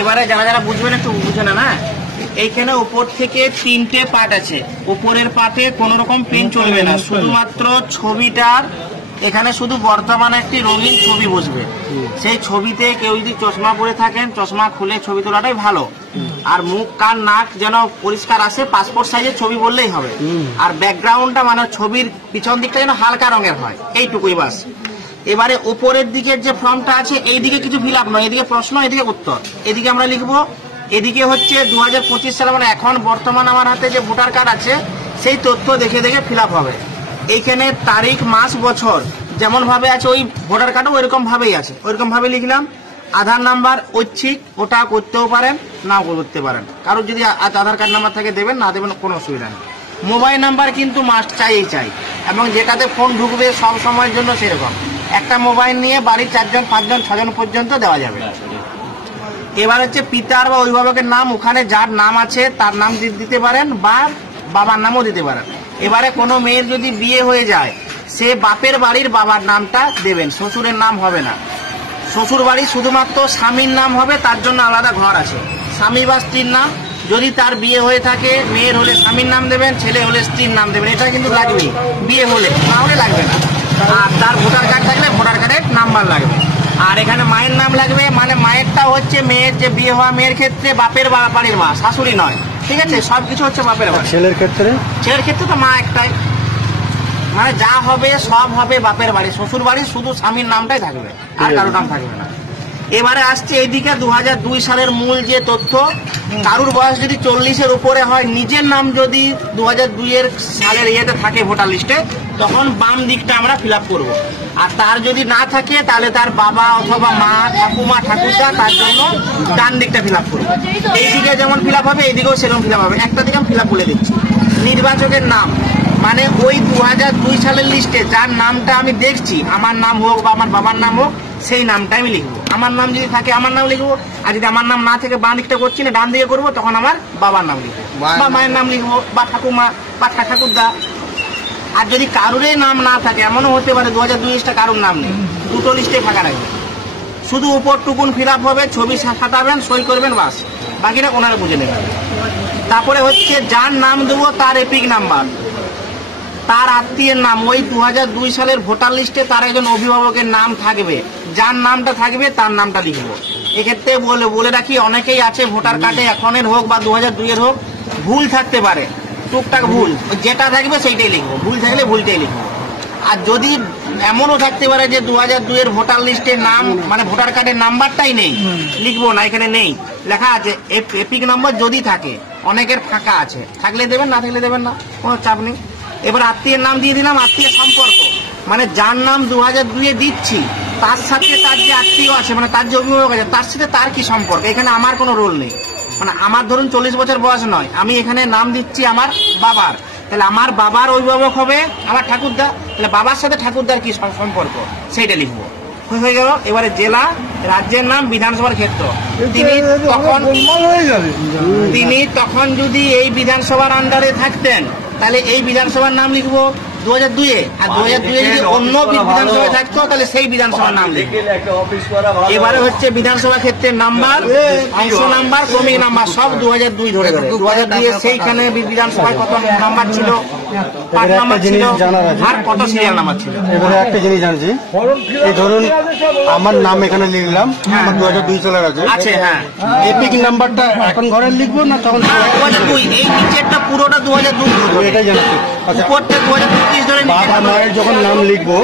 এবারে যারা যারা বুঝবেন একটু বুঝে না এইখানে উপর থেকে 3টে পার্ট আছে। উপরের পার্টে কোনো রকম পেন চলবে না, শুধুমাত্র ছবিটার এখানে শুধু বর্তমানে একটি রঙিন ছবি বসবে। সেই ছবিতে কেউ যদি চশমা পরে থাকেন, চশমা খুলে ছবি তোলাটাই ভালো। আর মুখ কান নাক যেন পরিষ্কার আসে, পাসপোর্ট সাইজের ছবি বললেই হবে। আর ব্যাকগ্রাউন্ডটা মানে ছবির পিছন দিকটা যেন হালকা রঙের হয়, এইটুকুই বাস। এবারে উপরের দিকের যে ফর্মটা আছে, এইদিকে কিছু ফিল আপ নয়, এদিকে প্রশ্ন এদিকে উত্তর। এদিকে আমরা লিখবো, এদিকে হচ্ছে 2025 সালে মানে এখন বর্তমান আমার হাতে যে ভোটার কার্ড আছে সেই তথ্য দেখে দেখে ফিল আপ হবে। এইখানে তারিখ মাস বছর যেমন ভাবে আছে ওই ভোটার কার্ডও ওইরকম ভাবেই আছে, ওইরকম ভাবে লিখলাম। আধার নাম্বার ঐচ্ছিক, ওটা করতেও পারেন নাও করতে পারেন, কারোর যদি আধার কার্ড নাম্বার থাকে দেবেন, না দেবেন কোনো অসুবিধা নেই। মোবাইল নাম্বার কিন্তু মাস্ট চাই চাই, এবং যেটাতে ফোন ঢুকবে সব সময়ের জন্য সেরকম একটা মোবাইল নিয়ে বাড়ির 4 জন 5 জন 6 জন পর্যন্ত দেওয়া যাবে। এবার হচ্ছে পিতার বা অভিভাবকের নাম, ওখানে যার নাম আছে তার নাম দিতে পারেন বা বাবার নামও দিতে পারেন। এবারে কোনো মেয়ের যদি বিয়ে হয়ে যায়, সে বাপের বাড়ির বাবার নামটা দেবেন, শ্বশুরের নাম হবে না। শ্বশুর বাড়ি শুধুমাত্র স্বামীর নাম হবে, তার জন্য আলাদা ঘর আছে। স্বামী বা স্ত্রীর নাম, যদি তার বিয়ে হয়ে থাকে মেয়ের হলে স্বামীর নাম দেবেন, ছেলে হলে স্ত্রীর নাম দেবেন, এটা কিন্তু লাগবেই বিয়ে হলে, না হলে লাগবে না। আর তার ভোটার কার্ড থাকলে ভোটার কার্ডের নাম্বার লাগবে। আর এখানে মায়ের নাম লাগবে, মানে মায়েরটা হচ্ছে মেয়ের যে বিয়ে হওয়া মেয়ের ক্ষেত্রে বাপের বাড়ির মা, শাশুড়ি নয়, ঠিক আছে? সবকিছু হচ্ছে বাপের বাড়ি। ছেলের ক্ষেত্রে তো মা একটাই, মানে যা হবে সব হবে বাপের বাড়ি। শ্বশুর বাড়ি শুধু স্বামীর নামটাই থাকবে, আর কারো নাম থাকবে না। এবারে আসছে এইদিকে 2002 সালের মূল যে তথ্য, কারুর বয়স যদি 40-এর উপরে হয়, নিজের নাম যদি 2002 সালের ইয়েতে থাকে ভোটার লিস্টে, তখন বাম দিকটা আমরা ফিল আপ করবো। আর তার যদি না থাকে তাহলে তার বাবা অথবা মা, ঠাকুমা, ঠাকুরদা, তার জন্য ডান দিকটা ফিল আপ করবো। এইদিকে যেমন ফিল আপ হবে এইদিকেও সেরকম ফিল আপ হবে। একটা দিকে আমি ফিল আপ বলে দিচ্ছি। নির্বাচকের নাম, মানে ওই 2002 সালের লিস্টে যার নামটা আমি দেখছি, আমার নাম হোক বা আমার বাবার নাম হোক, সেই নামটা আমি লিখবো। আমার নাম যদি থাকে আমার নাম লিখবো, আর যদি আমার নাম না থেকে বাঁ দিকটা করছি না ডান দিকে করবো, তখন আমার বাবার নাম লিখবো বা মায়ের নাম লিখবো বা ঠাকুমা বা ঠাকুরদা। আর যদি কারোরই নাম না থাকে, এমনও হতে পারে 2002 কারোর নাম নেই, দুটো লিস্টে ফাঁকা রাখবে। শুধু উপর টুকুন ফিল আপ হবে, ছবি সাঁটাবেন, সই করবেন, বাস, বাকিটা ওনারা বুঝে নেবেন। তারপরে হচ্ছে যার নাম দেবো তার এপিক নাম্বার, তার আত্মীয়ের নাম, ওই 2002 সালের ভোটার লিস্টে তার একজন অভিভাবকের নাম থাকবে, যার নামটা থাকবে তার নামটা লিখবো। এক্ষেত্রে বলে রাখি, অনেকেই আছে ভোটার কার্ডে এখনের হোক বা 2002 হোক ভুল থাকতে পারে, টুকটাক ভুল, যেটা থাকবে সেইটাই লিখবো, ভুল থাকলে ভুলটাই লিখবো। আর যদি এমনও থাকতে পারে যে 2002 ভোটার লিস্টের নাম মানে ভোটার কার্ডের নাম্বারটাই নেই, লিখবো না, এখানে নেই, লেখা আছে এপিক নাম্বার যদি থাকে। অনেকের ফাঁকা আছে, থাকলে দেবেন, না থাকলে দেবেন না, কোনো চাপ নেই। এবার আত্মীয়ের নাম দিয়ে দিলাম। আত্মীয় সম্পর্ক, মানে যার নাম 2002 দিচ্ছি তার সাথে তার যে আত্মীয় আছে, মানে তার যে অভিভাবক আছে, তার সাথে তার কি সম্পর্ক, এখানে আমার কোনো রোল নেই। মানে আমার ধরুন 40 বছর বয়স নয়, আমি এখানে নাম দিচ্ছি আমার বাবার, তাহলে আমার বাবার অভিভাবক হবে আমার ঠাকুরদা, তাহলে বাবার সাথে ঠাকুরদার কি সম্পর্ক সেইটা লিখবো। হয়ে গেল। এবারে জেলা, রাজ্যের নাম, বিধানসভার ক্ষেত্র। তিনি তখন যদি এই বিধানসভার আন্ডারে থাকতেন, তাহলে এই বিধানসভার নাম লিখবো 2002, আর 2002 যদি অন্য বিধানসভায় থাকতো তাহলে সেই বিধানসভার নাম লিখবো। এবারে হচ্ছে বিধানসভা ক্ষেত্রের নাম্বার, অংশ নাম্বার, ক্রমিক নাম্বার, সব 2002 ধরে 2002 সেইখানে বিধানসভায় কত নাম্বার ছিল, পার্ট নাম্বার ছিল, আর কত সিরিয়াল নাম্বার ছিল। এবারে একটা জিনিস জানছি, এই ধরুন আমার নাম এখানে লিখলাম, আমার 2002 সালের আছে, হ্যাঁ, এপিক নাম্বারটা এখন ঘরে লিখবো না তখন 2002, এই নিচেরটা পুরোটা 2002 এটাই জানাচ্ছি। উপরটা 2025 ধরে বাবা মায়ের যখন নাম লিখবো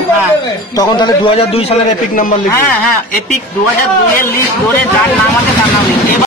তখন তাহলে 2002 সালের এপিক নাম্বার লিখবো। হ্যাঁ, এপিক 2002 লিস্ট ধরে যার নাম আছে তার নাম লিখবো।